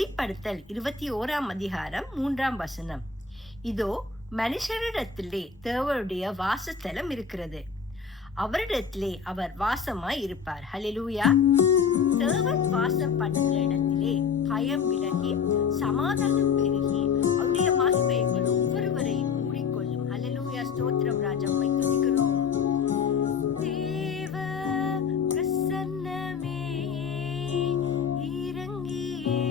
வெளிப்படுத்தல் 21:3. இதோ, மனுஷரிடத்திலே தேவனுடைய வாசஸ்தலம் இருக்கிறது, அவரிடத்திலே அவர் வாசமாய் இருப்பார். ஹல்லேலூயா. தேவன் வாசம் பண்ணுகிற இடத்திலே பயம் விலகி சமாதானம் பெருகி அவருடைய மகிமைகள் ஒவ்வொருவரையும் மூடிக்கொள்ளும். ஹல்லேலூயா. ஸ்தோத்திரம் ராஜா, உம்மை துதிக்கிறோம். தேவ பிரசன்னமே இறங்கியே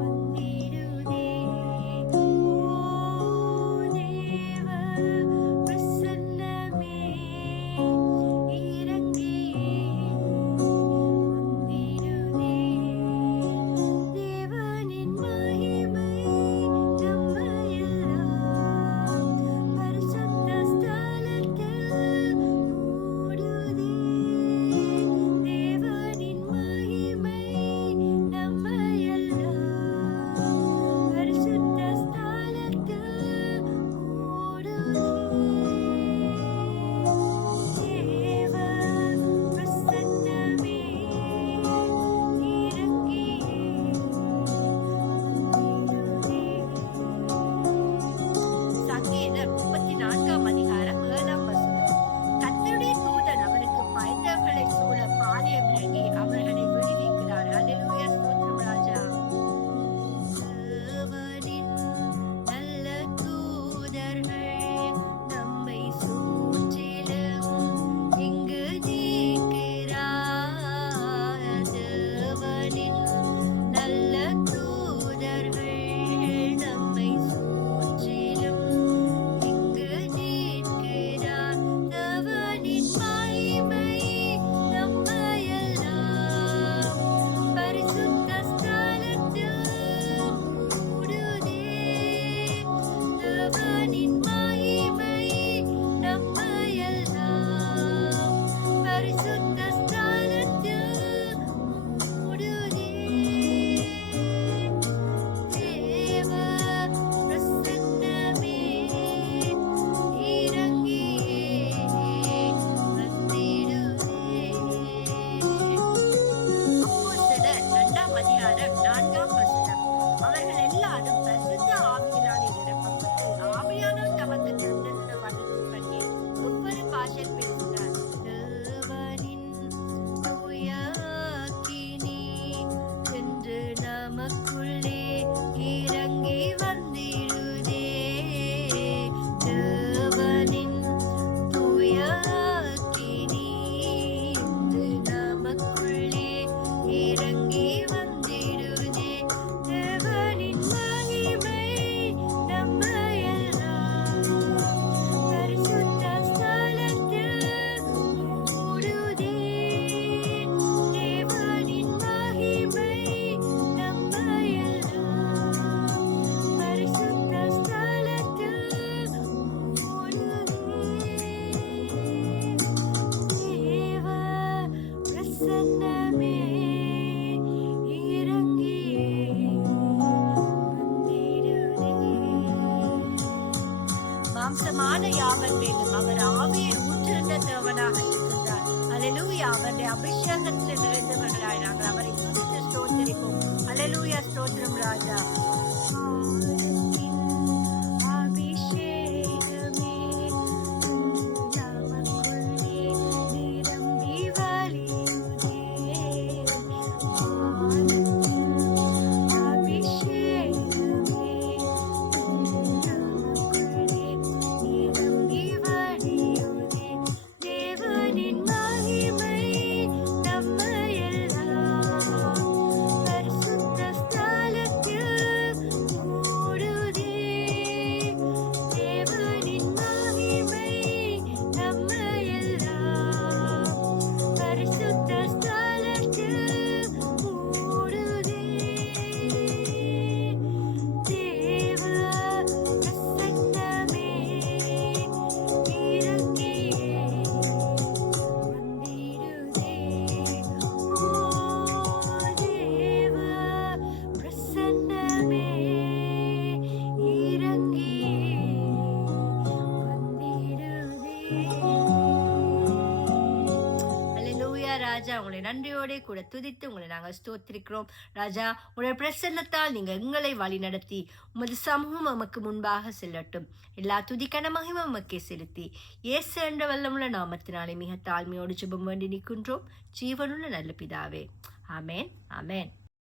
வந்திடுதே. ஓ தேவ பிரசன்னமே இறங்கியே வந்திடுதே. தேவனின் மகிமை நம்மையெல்லாம் பரிசுத்த ஸ்தலத்தில் மூடுதே. தேவனின் மகிமை நம்மையெல்லாம் பரிசுத்த ஸ்தலத்தில் மூடுதே. தேவ பிரசன்னமே இறங்கியே வந்திடுதே. சங்கீதம் 34:7. கர்த்தருடைய தூதன் அவருக்கு பயந்தவர்களை சூழ பாளையம் இறங்கி அவர்களை விடுவிக்கிறார். ஹல்லேலூயா. ஸ்தோத்திரம் ராஜா. தேவனின் நல்ல தூதர்கள் நம்மை சுற்றிலும் இங்கு நிற்கிறார். தேவனின் நல்ல தூதர்கள் நம்மை சுற்றிலும் இங்கு நிற்கிறார். தேவனின் மகிமை நம்மையெல்லாம் பரிசுத்த ஸ்தலத்தில் மூடுதே. தேவனின் மகிமை நம்மையெல்லாம் பரிசுத்த ஸ்தலத்தில் மூடுதே. தேவ பிரசன்னமே இறங்கியே வந்திடுதே. அப்போஸ்தலர் 2:4. அவர்கள் எல்லாரும் பரிசுத்த ஆவியினாலே நிரப்பப்பட்டு ஆவியானவர் தமக்கு தந்திருந்த வல்லமையின்படியே ஒவ்வொரு பாஷையில் பேசினார். தேவனின் தூய அக்கினி என்று நமக்குள்ளே இறங்கி வந்திடுதே. தேவனின் தூய அக்கினி என்று நமக்குள்ளே இறங்கி வந்திடுதே. தேவனின் மகிமை நம்மையெல்லாம் பரிசுத்த ஸ்தலத்தில் மூடுதே. தேவனின் மகிமை நம்மையெல்லாம் பரிசுத்த ஸ்தலத்தில் மூடுதே. தேவ பிரசன்னமே இறங்கியே வந்திடுதே. மாம்சமான யாவர் மேலும் அவர் ஆவியை ஊற்றுகின்ற தேவனாக இருக்கின்றார். ஹல்லேலூயா. அவருடைய அபிஷேகத்தில் நிறைந்தவர்களாய் நாங்கள் அவரை துதித்து ஸ்தோத்திரிப்போம். ஹல்லேலூயா. ஸ்தோத்திரம் ராஜா. அபிஷேகமே நமக்குள்ளே நிரம்பி வழியுதே. அபிஷேகமே நமக்குள்ளே நிரம்பி வழியுதே. தேவனின் மகிமை நம்மையெல்லாம் பரிசுத்த ஸ்தலத்தில் வாஞ்சையோட கூட துதித்து உங்களை நாங்கள் ஸ்தோத்திரிக்கிறோம் ராஜா. உங்களுடைய பிரசன்னத்தால் நீங்க எங்களை வழி நடத்தி உமது சமூகம் நமக்கு முன்பாக செல்லட்டும். எல்லா துதிக்கன மகிமை உமக்கே செலுத்தி இயேசு என்ற வல்லமுள்ள நாமத்தினாலே மிக தாழ்மையோடு ஜெபம் வேண்டி நிற்கின்றோம் ஜீவனுள்ள நல்ல பிதாவே. ஆமேன், ஆமேன்.